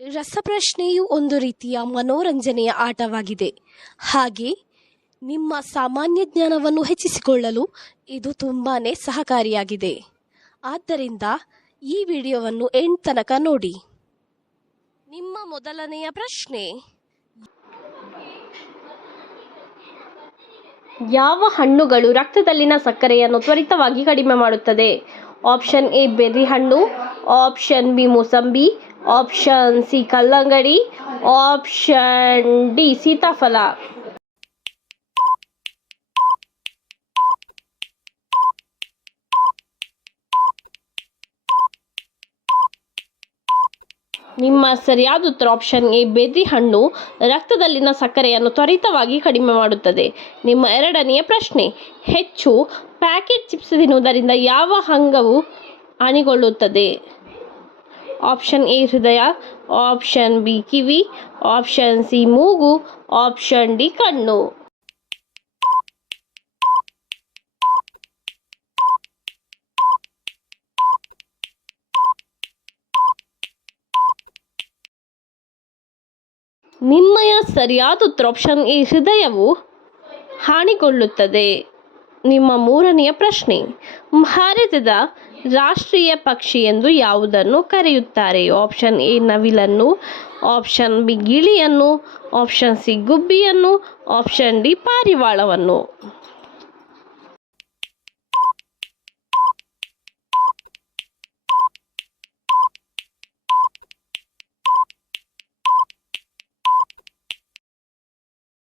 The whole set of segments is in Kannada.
ರಸಪ್ರಶ್ನೆಯು ಒಂದು ರೀತಿಯ ಮನೋರಂಜನೆಯ ಆಟವಾಗಿದೆ. ಹಾಗೆ ನಿಮ್ಮ ಸಾಮಾನ್ಯ ಜ್ಞಾನವನ್ನು ಹೆಚ್ಚಿಸಿಕೊಳ್ಳಲು ಇದು ತುಂಬಾನೇ ಸಹಕಾರಿಯಾಗಿದೆ. ಆದ್ದರಿಂದ ಈ ವಿಡಿಯೋವನ್ನು ಎಂಡ್ ತನಕ ನೋಡಿ. ನಿಮ್ಮ ಮೊದಲನೆಯ ಪ್ರಶ್ನೆ: ಯಾವ ಹಣ್ಣುಗಳು ರಕ್ತದಲ್ಲಿನ ಸಕ್ಕರೆಯನ್ನು ತ್ವರಿತವಾಗಿ ಕಡಿಮೆ ಮಾಡುತ್ತದೆ? ಆಪ್ಷನ್ ಎ ಬೆರ್ರಿ ಹಣ್ಣು, ಆಪ್ಷನ್ ಬಿ ಮೂಸಂಬಿ, ಆಪ್ಷನ್ ಸಿ ಕಲ್ಲಂಗಡಿ, ಆಪ್ಷನ್ ಡಿ ಸೀತಾಫಲ. ನಿಮ್ಮ ಸರಿಯಾದ ಉತ್ತರ ಆಪ್ಷನ್ ಎ ಬೆರ್ರಿ ಹಣ್ಣು ರಕ್ತದಲ್ಲಿನ ಸಕ್ಕರೆಯನ್ನು ತ್ವರಿತವಾಗಿ ಕಡಿಮೆ ಮಾಡುತ್ತದೆ. ನಿಮ್ಮ ಎರಡನೆಯ ಪ್ರಶ್ನೆ: ಹೆಚ್ಚು ಪ್ಯಾಕೆಟ್ ಚಿಪ್ಸ್ ತಿನ್ನುವುದರಿಂದ ಯಾವ ಅಂಗವು ಹಾನಿಗೊಳ್ಳುತ್ತದೆ? ಆಪ್ಷನ್ ಎ ಹೃದಯ, ಆಪ್ಷನ್ ಬಿ ಕಿವಿ, ಆಪ್ಷನ್ ಸಿ ಮೂಗು, ಆಪ್ಷನ್ ಡಿ ಕಣ್ಣು. ನಿಮ್ಮಯ ಸರಿಯಾದ ಉತ್ತರ ಆಪ್ಷನ್ ಎ ಹೃದಯವು ಹಾನಿಗೊಳ್ಳುತ್ತದೆ. ನಿಮ್ಮ ಮೂರನೆಯ ಪ್ರಶ್ನೆ: ಭಾರತದ ರಾಷ್ಟ್ರೀಯ ಪಕ್ಷಿ ಎಂದು ಯಾವುದನ್ನು ಕರೆಯುತ್ತಾರೆ? ಆಪ್ಷನ್ ಎ ನವಿಲನ್ನು, ಆಪ್ಷನ್ ಬಿ ಗಿಳಿಯನ್ನು, ಆಪ್ಷನ್ ಸಿ ಗುಬ್ಬಿಯನ್ನು, ಆಪ್ಷನ್ ಡಿ ಪಾರಿವಾಳವನ್ನು.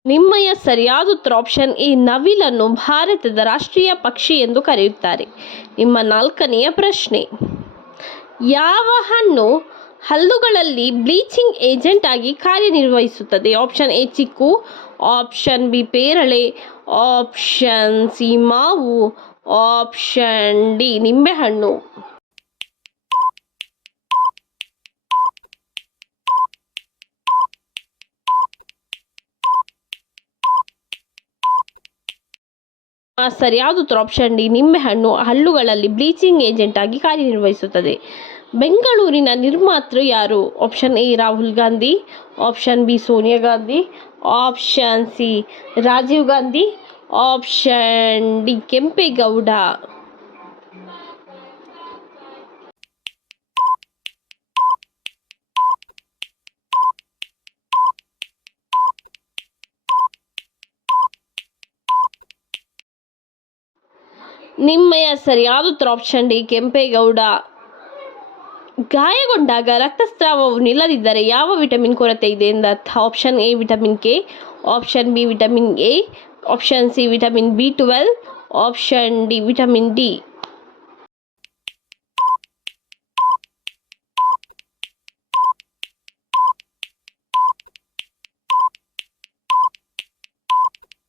ನಿಮ್ಮಯ ಸರಿಯಾದ ಉತ್ತರ ಆಪ್ಷನ್ ಎ ನವಿಲನ್ನು ಭಾರತದ ರಾಷ್ಟ್ರೀಯ ಪಕ್ಷಿ ಎಂದು ಕರೆಯುತ್ತಾರೆ. ನಿಮ್ಮ ನಾಲ್ಕನೆಯ ಪ್ರಶ್ನೆ: ಯಾವ ಹಣ್ಣು ಹಲ್ಲುಗಳಲ್ಲಿ ಬ್ಲೀಚಿಂಗ್ ಏಜೆಂಟ್ ಆಗಿ ಕಾರ್ಯನಿರ್ವಹಿಸುತ್ತದೆ? ಆಪ್ಷನ್ ಎ ಚಿಕ್ಕು, ಆಪ್ಷನ್ ಬಿ ಪೇರಳೆ, ಆಪ್ಷನ್ ಸಿ ಮಾವು, ಆಪ್ಷನ್ ಡಿ ನಿಂಬೆಹಣ್ಣು. ಸರಿಯಾದ ಉತ್ತರ ಆಪ್ಷನ್ ಡಿ ನಿಂಬೆಹಣ್ಣು ಹಲ್ಲುಗಳಲ್ಲಿ ಬ್ಲೀಚಿಂಗ್ ಏಜೆಂಟ್ ಆಗಿ ಕಾರ್ಯನಿರ್ವಹಿಸುತ್ತದೆ. ಬೆಂಗಳೂರಿನ ನಿರ್ಮಾತೃ ಯಾರು? Option A Rahul Gandhi, option B Sonia Gandhi, option C Rajiv Gandhi, option D Kempegowda. ನಿಮ್ಮಯ ಸರಿಯಾದ ಉತ್ತರ ಆಪ್ಷನ್ ಡಿ ಕೆಂಪೇಗೌಡ. ಗಾಯಗೊಂಡಾಗ ರಕ್ತಸ್ರಾವವು ನಿಲ್ಲದಿದ್ದರೆ ಯಾವ ವಿಟಮಿನ್ ಕೊರತೆ ಇದೆ ಎಂದರ್ಥ? Option A vitamin K, option B vitamin A, option C vitamin ಬಿ12, ಆಪ್ಷನ್ ಡಿ ವಿಟಮಿನ್ ಡಿ.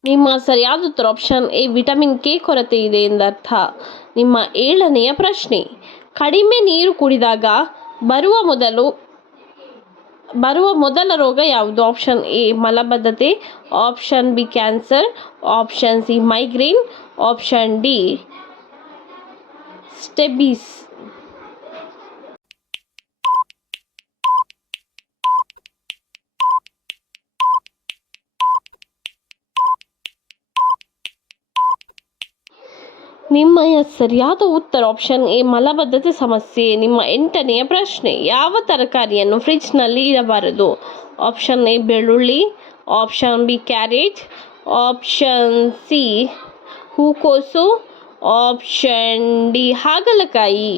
ನಿಮ್ಮ ಸರಿಯಾದ ಉತ್ತರ ಆಪ್ಷನ್ ಎ ವಿಟಮಿನ್ ಕೆ ಕೊರತೆ ಇದೆ ಎಂದರ್ಥ. ನಿಮ್ಮ ಏಳನೆಯ ಪ್ರಶ್ನೆ: ಕಡಿಮೆ ನೀರು ಕುಡಿದಾಗ ಬರುವ ಮೊದಲ ರೋಗ ಯಾವುದು? ಆಪ್ಷನ್ ಎ ಮಲಬದ್ಧತೆ, option B cancer, option C migraine, option D ಸ್ಟೆಬಿಸ್. ನಿಮ್ಮ ಸರಿಯಾದ ಉತ್ತರ ಆಪ್ಷನ್ ಎ ಮಲಬದ್ಧತೆ ಸಮಸ್ಯೆ. ನಿಮ್ಮ ಎಂಟನೆಯ ಪ್ರಶ್ನೆ: ಯಾವ ತರಕಾರಿಯನ್ನು ಫ್ರಿಡ್ಜ್ನಲ್ಲಿ ಇಡಬಾರದು? ಆಪ್ಷನ್ ಎ ಬೆಳ್ಳುಳ್ಳಿ, option B carrot, option C ಹೂಕೋಸು, ಆಪ್ಷನ್ ಡಿ ಹಾಗಲಕಾಯಿ.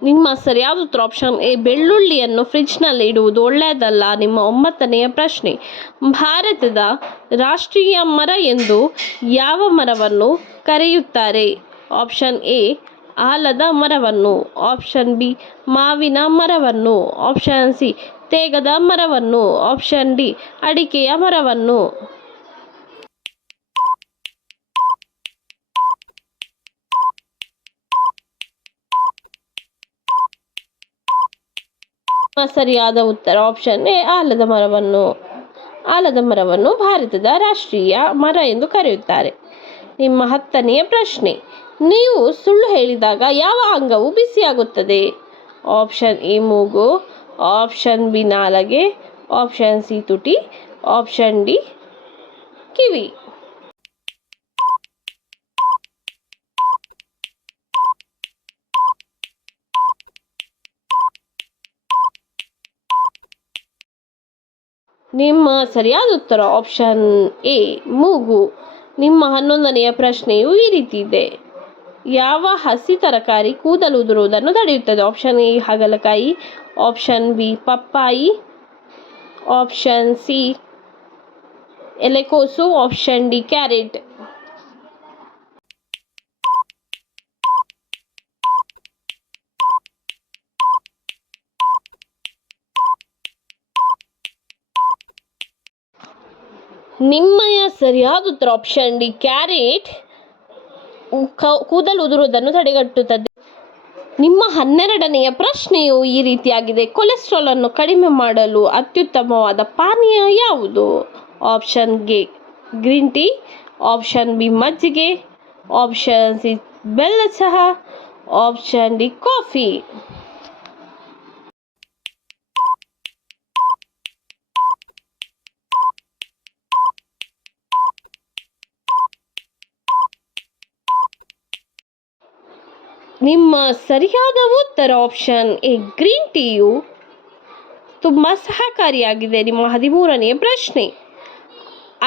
ನಿಮ್ಮ ಸರಿಯಾದ ಉತ್ತರ ಆಪ್ಷನ್ ಎ ಬೆಳ್ಳುಳ್ಳಿಯನ್ನು ಫ್ರಿಡ್ಜ್ನಲ್ಲಿ ಇಡುವುದು ಒಳ್ಳೆಯದಲ್ಲ. ನಿಮ್ಮ ಒಂಬತ್ತನೆಯ ಪ್ರಶ್ನೆ: ಭಾರತದ ರಾಷ್ಟ್ರೀಯ ಮರ ಎಂದು ಯಾವ ಮರವನ್ನು ಕರೆಯುತ್ತಾರೆ? ಆಪ್ಷನ್ ಎ ಆಲದ ಮರವನ್ನು, ಆಪ್ಷನ್ ಬಿ ಮಾವಿನ ಮರವನ್ನು, ಆಪ್ಷನ್ ಸಿ ತೇಗದ ಮರವನ್ನು, ಆಪ್ಷನ್ ಡಿ ಅಡಿಕೆಯ ಮರವನ್ನು. ಸರಿಯಾದ ಉತ್ತರ ಆಪ್ಷನ್ ಎ ಆಲದ ಮರವನ್ನು. ಆಲದ ಮರವನ್ನು ಭಾರತದ ರಾಷ್ಟ್ರೀಯ ಮರ ಎಂದು ಕರೆಯುತ್ತಾರೆ. ನಿಮ್ಮ 10ನೆಯ ಪ್ರಶ್ನೆ, ನೀವು ಸುಳ್ಳು ಹೇಳಿದಾಗ ಯಾವ ಅಂಗವು ಬಿಸಿಯಾಗುತ್ತದೆ? ಆಪ್ಷನ್ ಎ ಮೂಗು, ಆಪ್ಷನ್ ಬಿ ನಾಲಗೆ, ಆಪ್ಷನ್ ಸಿ ತುಟಿ, ಆಪ್ಷನ್ ಡಿ ಕಿವಿ. ನಿಮ್ಮ ಸರಿಯಾದ ಉತ್ತರ ಆಪ್ಷನ್ ಎ ಮೂಗು. ನಿಮ್ಮ 11ನೆಯ ಪ್ರಶ್ನೆಯು ಈ ರೀತಿ ಇದೆ. ಯಾವ ಹಸಿ ತರಕಾರಿ ಕೂದಲು ಉದುರುವುದನ್ನು ತಡೆಯುತ್ತದೆ? ಆಪ್ಷನ್ ಎ ಹಾಗಲಕಾಯಿ, ಆಪ್ಷನ್ ಬಿ ಪಪ್ಪಾಯಿ, ಆಪ್ಷನ್ ಸಿ ಎಲೆಕೋಸು, ಆಪ್ಷನ್ ಡಿ ಕ್ಯಾರೆಟ್. ನಿಮ್ಮಯ ಸರಿಯಾದ ಉತ್ತರ ಆಪ್ಷನ್ ಡಿ ಕ್ಯಾರೆಟ್ ಕೂದಲು ಉದುರುವುದನ್ನು ತಡೆಗಟ್ಟುತ್ತದೆ. ನಿಮ್ಮ 12ನೆಯ ಪ್ರಶ್ನೆಯು ಈ ರೀತಿಯಾಗಿದೆ. ಕೊಲೆಸ್ಟ್ರಾಲ್ ಅನ್ನು ಕಡಿಮೆ ಮಾಡಲು ಅತ್ಯುತ್ತಮವಾದ ಪಾನೀಯ ಯಾವುದು? Option A green tea, option B ಮಜ್ಜಿಗೆ, ಆಪ್ಷನ್ ಸಿ ಬೆಲ್ಲ ಚಹಾ, ಆಪ್ಷನ್ ಡಿ ಕಾಫಿ. ನಿಮ್ಮ ಸರಿಯಾದ ಉತ್ತರ ಆಪ್ಷನ್ ಎ ಗ್ರೀನ್ ಟೀಯು ತುಂಬ ಸಹಕಾರಿಯಾಗಿದೆ. ನಿಮ್ಮ 13ನೆಯ ಪ್ರಶ್ನೆ,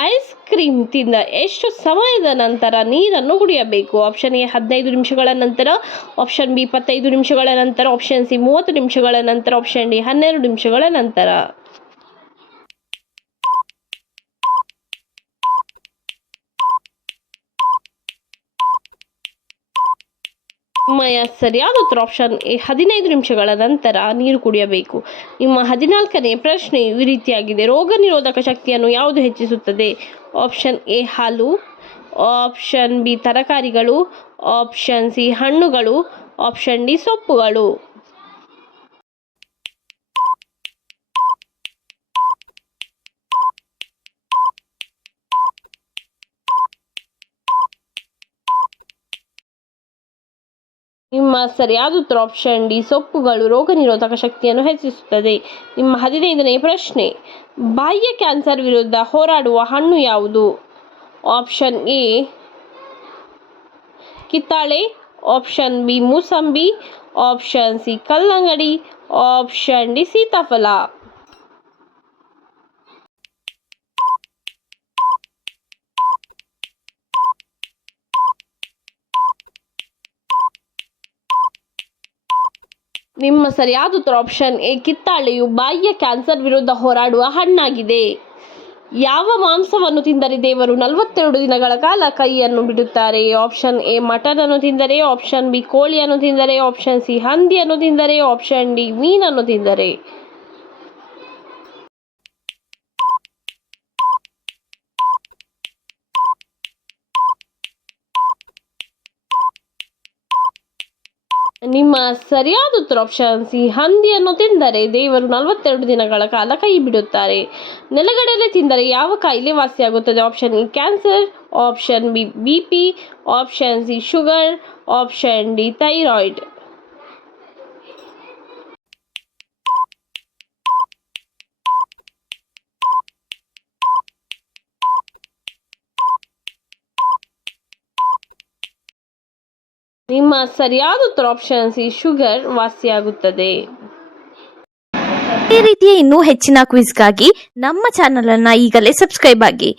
ಐಸ್ ಕ್ರೀಮ್ ತಿಂದ ಎಷ್ಟು ಸಮಯದ ನಂತರ ನೀರನ್ನು ಕುಡಿಯಬೇಕು? ಆಪ್ಷನ್ ಎ 15 ನಿಮಿಷಗಳ ನಂತರ, ಆಪ್ಷನ್ ಬಿ 25 ನಿಮಿಷಗಳ ನಂತರ, ಆಪ್ಷನ್ ಸಿ 30 ನಿಮಿಷಗಳ ನಂತರ, ಆಪ್ಷನ್ ಡಿ 12 ನಿಮಿಷಗಳ ನಂತರ. ನಿಮ್ಮಯ ಸರಿಯಾದ ಉತ್ತರ ಆಪ್ಷನ್ ಎ 15 ನಿಮಿಷಗಳ ನಂತರ ನೀರು ಕುಡಿಯಬೇಕು. ನಿಮ್ಮ 14ನೇ ಪ್ರಶ್ನೆ ಈ ರೀತಿಯಾಗಿದೆ. ರೋಗ ನಿರೋಧಕ ಶಕ್ತಿಯನ್ನು ಯಾವುದು ಹೆಚ್ಚಿಸುತ್ತದೆ? ಆಪ್ಷನ್ ಎ ಹಾಲು, ಆಪ್ಷನ್ ಬಿ ತರಕಾರಿಗಳು, ಆಪ್ಷನ್ ಸಿ ಹಣ್ಣುಗಳು, ಆಪ್ಷನ್ ಡಿ ಸೊಪ್ಪುಗಳು. ನಿಮ್ಮ ಸರಿಯಾದ ಉತ್ತರ ಆಪ್ಷನ್ ಡಿ ಸೊಪ್ಪುಗಳು ರೋಗ ನಿರೋಧಕ ಶಕ್ತಿಯನ್ನು ಹೆಚ್ಚಿಸುತ್ತದೆ. ನಿಮ್ಮ 15ನೇ ಪ್ರಶ್ನೆ, ಬಾಹ್ಯ ಕ್ಯಾನ್ಸರ್ ವಿರುದ್ಧ ಹೋರಾಡುವ ಹಣ್ಣು ಯಾವುದು? ಆಪ್ಷನ್ ಎ ಕಿತ್ತಳೆ, ಆಪ್ಷನ್ ಬಿ ಮೂಸಂಬಿ, ಆಪ್ಷನ್ ಸಿ ಕಲ್ಲಂಗಡಿ, ಆಪ್ಷನ್ ಡಿ ಸೀತಾಫಲ. ನಿಮ್ಮ ಸರಿಯಾದ ಉತ್ತರ ಆಪ್ಷನ್ ಎ ಕಿತ್ತಾಳೆಯು ಬಾಹ್ಯ ಕ್ಯಾನ್ಸರ್ ವಿರುದ್ಧ ಹೋರಾಡುವ ಹಣ್ಣಾಗಿದೆ. ಯಾವ ಮಾಂಸವನ್ನು ತಿಂದರೆ ದೇವರು 42 ದಿನಗಳ ಕಾಲ ಕೈಯನ್ನು ಬಿಡುತ್ತಾರೆ? ಆಪ್ಷನ್ ಎ ಮಟನ್ ಅನ್ನು ತಿಂದರೆ, ಆಪ್ಷನ್ ಬಿ ಕೋಳಿಯನ್ನು ತಿಂದರೆ, ಆಪ್ಷನ್ ಸಿ ಹಂದಿಯನ್ನು ತಿಂದರೆ, ಆಪ್ಷನ್ ಡಿ ಮೀನನ್ನು ತಿಂದರೆ. ನಿಮ್ಮ ಸರಿಯಾದ ಉತ್ತರ ಆಪ್ಷನ್ ಸಿ ಹಂದಿಯನ್ನು ತಿಂದರೆ ದೇವರು 42 ದಿನಗಳ ಕಾಲ ಕೈ ಬಿಡುತ್ತಾರೆ. ನೆಲಗಡಲೆ ತಿಂದರೆ ಯಾವ ಕಾಯಿಲೆ ವಾಸಿಯಾಗುತ್ತದೆ? Option A cancer, option B BP, option C sugar, option D thyroid. ನಿಮ್ಮ ಸರಿಯಾದ ಉತ್ತರ ಆಪ್ಷನ್ ಸಿ ಶುಗರ್ ವಾಸಿಯಾಗುತ್ತದೆ. ಈ ರೀತಿಯ ಇನ್ನೂ ಹೆಚ್ಚಿನ ಕ್ವಿಜ್ಗಾಗಿ ನಮ್ಮ ಚಾನೆಲ್ ಅನ್ನು ಈಗಲೇ ಸಬ್ಸ್ಕ್ರೈಬ್ ಆಗಿ.